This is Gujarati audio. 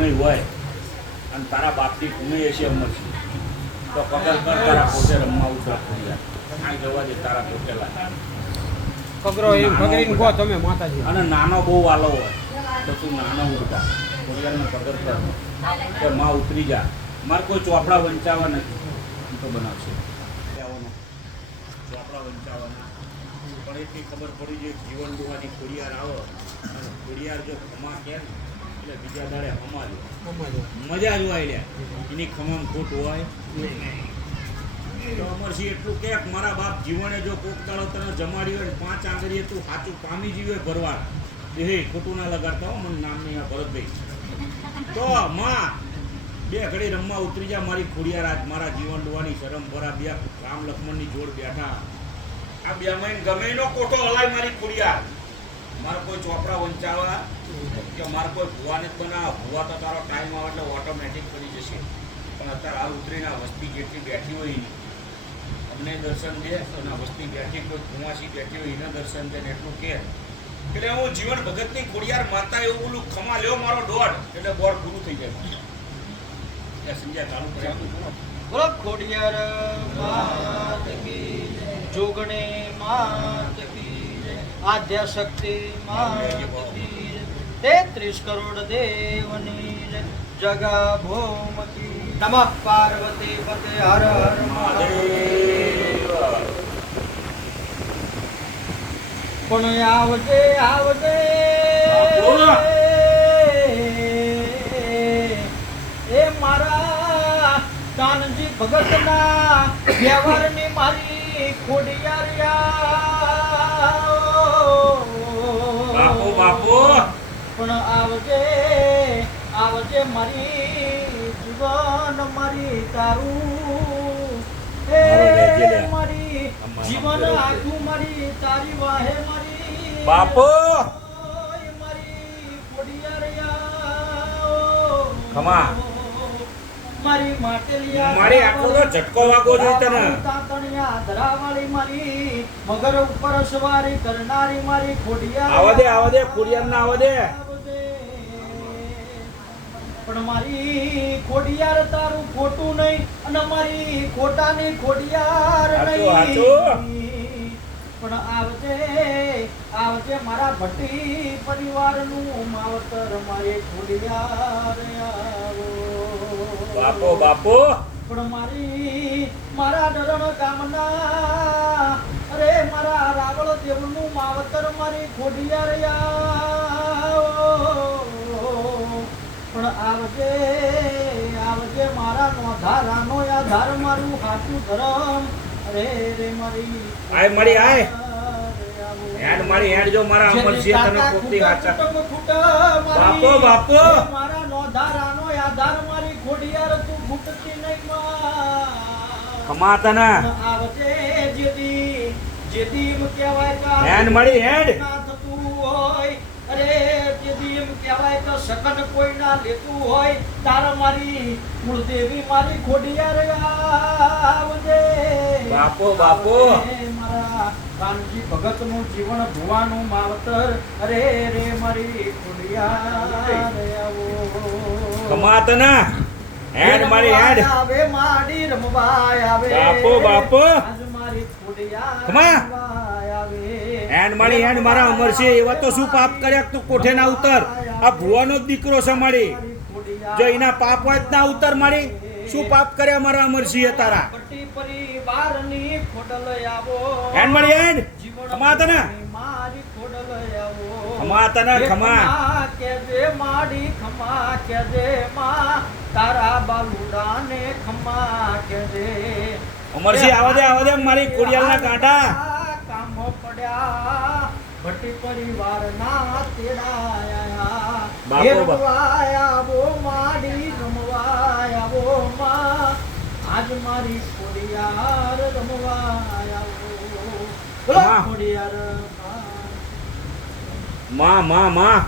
કુમે હોય અને તારા બાપની કુમે હશે અમરસિંહ તો પગલ કર તારા પોતે રમવા ઉતરા ખોડિયાર આ જવા દે તારા પોતે લાગે પગરો એમ પકડીને કહો તમે માતાજી અને નાનો બહુ વાલો હોય તો તું નાનો ઉતરા ખોડિયારને પગલ કર કે માં ઉતરી જા મારે કોઈ ચોપડા વંચાવા નથી તો બનાવશે ચોપડા વંચાવાના પણ એટલી ખબર પડી જાય જીવન ડુવાની ખોડિયાર આવો અને ખોડિયાર જો ખમા કે એટલે બીજા દાડે હમાજો મજા જ હોય લ્યા એની ખમામ ખોટ હોય તો અમરસિંહ એટલું કે મારા બાપ જીવને જો કોક દાડો તને જમાડી હોય ને 5 આંગળીએ તું સાચું પામી જીવે ભરવાડ એ ખોટું ના લગાડતા હો મને નામ નહીં ભરતભાઈ તો માં બે ઘડી રમવા ઉતરી જા મારી ખોડિયાર આજ મારા જીવન ડુવાની શરમ ભરા બે રામ લક્ષ્મણની જોડ બેઠા આ બે મહિને ગમે એનો કોઠો હલાય મારી ખોડિયાર મારે કોઈ ચોપડા વંચાવા કે મારે કોઈ ભુવાને જ બનાવ ભુવા તો તારો ટાઈમ આવે એટલે ઓટોમેટિક કરી જશે પણ અત્યારે હાલ ઉતરીને વસ્તી જેટલી બેઠી હોય એની અમને દર્શન દે અને વસ્તી બેઠી કોઈ ભુવાસી બેઠી હોય એને દર્શન દે ને એટલું કે એટલે હું જીવન ભગતની ખોડિયાર માતા એવું બોલું ખમા લ્યો મારો દોડ એટલે બોર્ડ પૂરું થઈ જાય સંજય ચાલુ કર્યા બોલો ખોડિયાર માત કી જોગણે માત કી આદ્ય શક્તિ માત કી 33 કરોડ દેવની જગા ભૂમ કી નમઃ પાર્વતી પતે હર હર મહાદેવ પણ આવજે આવજે એ મારા કાનજી ભગતના વ્યવહારની મારી ખોડિયારિયા બાપુ બાપુ પણ આવજે આવજે મારી જીવન મારી તારું એ મારી જીવન આખું મારી તારી વાહે મારી બાપુ મારી ખોડિયારિયા ખમા મારી માટેલિયા મારી આટલો તો ઝટકો વાગો જોઈએ તને તાતણિયા ધરાવાળી મારી મગર ઉપર સવારી કરનારી મારી ખોડિયાર આવા દે ખોડિયાર ના આવા દે પણ મારી ખોડિયાર તારું ખોટું નહીં અને મારી ખોટાની ખોડિયાર નહીં પણ આવજે આવજે મારા ભટ્ટી પરિવારનું માવતર મારી ખોડિયાર આવો બાપો બાપો પણ મારી મારા ડરણ ગામના અરે મારા રાવળ દેવનું માવતર મારી ખોડિયાર આવો પણ આવજે આવજે મારા નોધારાનો આધાર મારું સાચું ધરમ અરે રે મારી આય મળી આય હેડ મારી હેડ જો મારા અમરસિંહ તને કોકતી હાચા બાપો બાપો મારા નોધારાનો આધાર મારી ખોડિયાર તું ઘૂટતી નહીં માં ખમા તને આવજે જેદી કહેવાય કા હેડ મળી હેડ ના થતું હોય અરે જેદી એમ કહેવાય કે સકન કોઈ ના લેતું હોય તાર મારી કુળદેવી મારી ખોડિયાર આવજે બાપો બાપો મારા કાનજી ભગતનું જીવન ભુવાનું માવતર અરે રે મારી ખોડિયાર આવો ખમા તને હેડ મારી હેડ આવે માડી રમવા આવે બાપો બાપો આજ મારી ખોડિયાર ખમા આવે હેડ મારી હેડ મારા અમરસિંહ એવા તો શું પાપ કર્યા તું કોઠે ના ઉતર આ ભુવાનો જ દીકરો છે મારી જો એના પાપ હોય ના ઉતર મારી શું પાપ કર્યા મારા અમરસિંહ તારા પટ્ટી પરિવારની ખોડલ આવો હેડ મારી હેડ ખમા તને મારી ખોડલ આવો ખમા તને ખમા કેજે માડી ખમા કેજે માં તારા બાલુડાને ખમા કેજે અમરસિંહ આવા દે મારી ખોડિયારના કાંટા કામ પડ્યા ભટ્ટી પરિવારના તેડાયા બાપો આવો માડી રમવાયા આવો માં આજ મારી ખોડિયાર રમવાયા આવો માં. ખોડિયાર માં